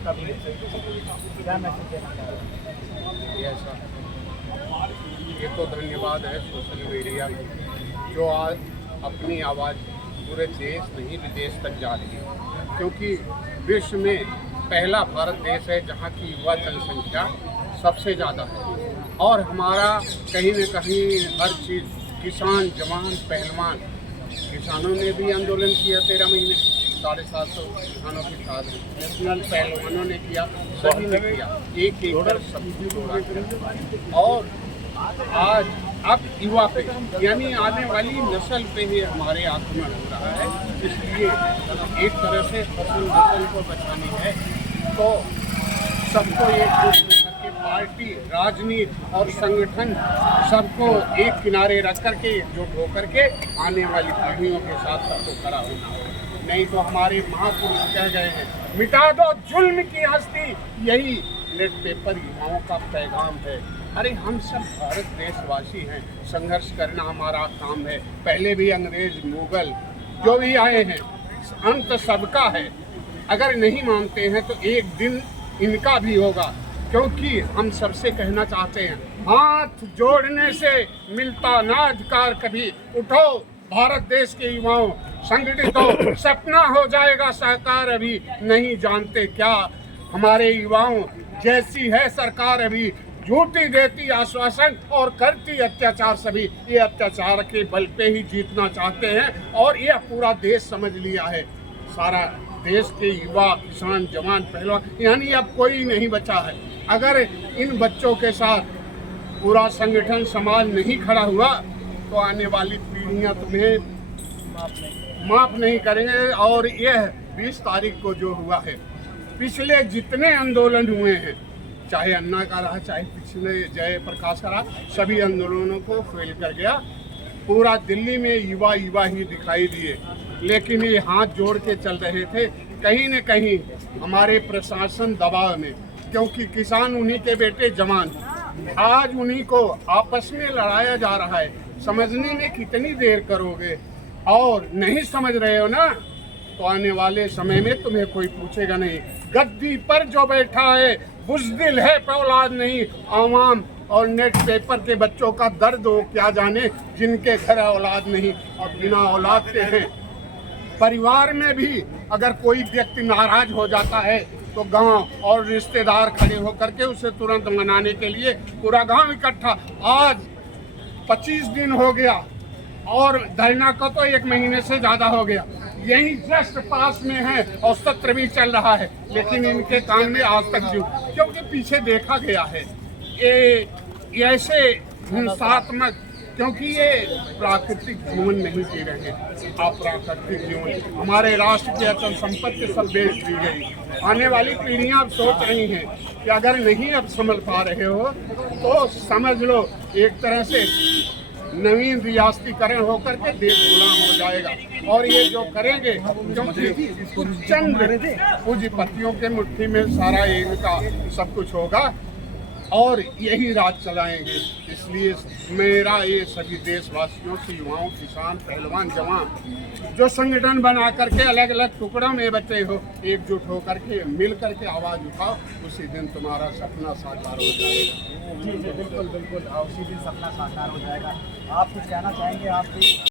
कभी क्या मैसेज देना चाह रहे हैं? ऐसा ये तो धन्यवाद है सोशल मीडिया की, जो आज अपनी आवाज़ पूरे देश नहीं विदेश तक जा रही है, क्योंकि विश्व में पहला भारत देश है जहाँ की युवा जनसंख्या सबसे ज़्यादा है। और हमारा कहीं न कहीं हर चीज़, किसान, जवान, पहलवान, किसानों ने भी आंदोलन किया 13 महीने, 750 किसानों के साथ, नेशनल पहलवानों ने किया, सभी ने किया, एक एक कर सभी जोड़ा किया। और आज अब युवा पे यानी आने वाली नस्ल पे ही हमारे आक्रमण हो रहा है। इसलिए एक तरह से फसल नस्ल को बचानी है तो सबको एकजुट करके पार्टी, राजनीति और संगठन सबको एक किनारे रख करके एकजुट होकर के आने वाली पीढ़ियों के साथ सबको खड़ा होना होगा। नहीं तो हमारे महापुरुष कह गए हैं, मिटा दो जुल्म की हस्ती, यही रेड पेपर युवाओं का पैगाम है। अरे हम सब भारत देशवासी हैं, संघर्ष करना हमारा काम है। पहले भी अंग्रेज, मुगल जो भी आए हैं, अंत सबका है। अगर नहीं मानते हैं तो एक दिन इनका भी होगा, क्योंकि हम सबसे कहना चाहते हैं, हाथ जोड़ने से मिलता ना अधिकार कभी। उठो भारत देश के युवाओं, संगठित हो, सपना हो जाएगा साकार। अभी नहीं जानते क्या हमारे युवाओं जैसी है सरकार, अभी झूठी देती आश्वासन और करती अत्याचार। सभी ये अत्याचार के बल पे ही जीतना चाहते हैं और ये पूरा देश समझ लिया है। सारा देश के युवा, किसान, जवान, पहलवान, यानी अब कोई नहीं बचा है। अगर इन बच्चों के साथ पूरा संगठन समाज नहीं खड़ा हुआ तो आने वाली पीढ़ियां तुम्हें माफ नहीं करेंगे। और यह 20 तारीख को जो हुआ है, पिछले जितने आंदोलन हुए हैं, चाहे अन्ना का रहा, चाहे पिछले जयप्रकाश का रहा, सभी आंदोलनों को फेल कर गया। पूरा दिल्ली में युवा युवा ही दिखाई दिए, लेकिन ये हाथ जोड़ के चल रहे थे। कहीं न कहीं हमारे प्रशासन दबाव में, क्योंकि किसान उन्हीं के बेटे जवान, आज उन्हीं को आपस में लड़ाया जा रहा है। समझने में कितनी देर करोगे? और नहीं समझ रहे हो ना, तो आने वाले समय में तुम्हें कोई पूछेगा नहीं। गद्दी पर जो बैठा है बुज़दिल है, औलाद नहीं। आवाम और नेट पेपर के बच्चों का दर्द हो क्या जाने, जिनके घर औलाद नहीं और बिना औलाद के हैं। परिवार में भी अगर कोई व्यक्ति नाराज हो जाता है तो गांव और रिश्तेदार खड़े होकर के उसे तुरंत मनाने के लिए पूरा गांव इकट्ठा। आज 25 दिन हो गया और धरना को तो 1 महीने से ज़्यादा हो गया। यही जस्ट पास में है और सत्र भी चल रहा है, लेकिन इनके काम में आज तक क्योंकि पीछे देखा गया है ये ऐसे हिंसात्मक, क्योंकि ये प्राकृतिक जीवन नहीं जी रहे हैं। अप्राकृतिक जीवन, हमारे राष्ट्र की अचल संपत्ति सब बेच दी गई। आने वाली पीढ़ियां अब सोच रही हैं कि अगर नहीं अब समझ पा रहे हो तो समझ लो एक तरह से नवीन रियासतीकरण होकर के देश गुलाम हो जाएगा। और ये जो करेंगे, क्योंकि कुछ चंद पूंजीपतियों के मुट्ठी में सारा इनका सब कुछ होगा और यही राज चलाएंगे। इसलिए मेरा ये सभी देशवासियों से, युवाओं, किसान, पहलवान, जवान जो संगठन बना करके अलग अलग टुकड़ों में बचे हो, एकजुट होकर के मिल करके आवाज़ उठाओ, उसी दिन तुम्हारा सपना साकार हो जाएगा। जी जी बिल्कुल बिल्कुल, उसी दिन सपना साकार हो जाएगा। आप कुछ कहना चाहेंगे? आपकी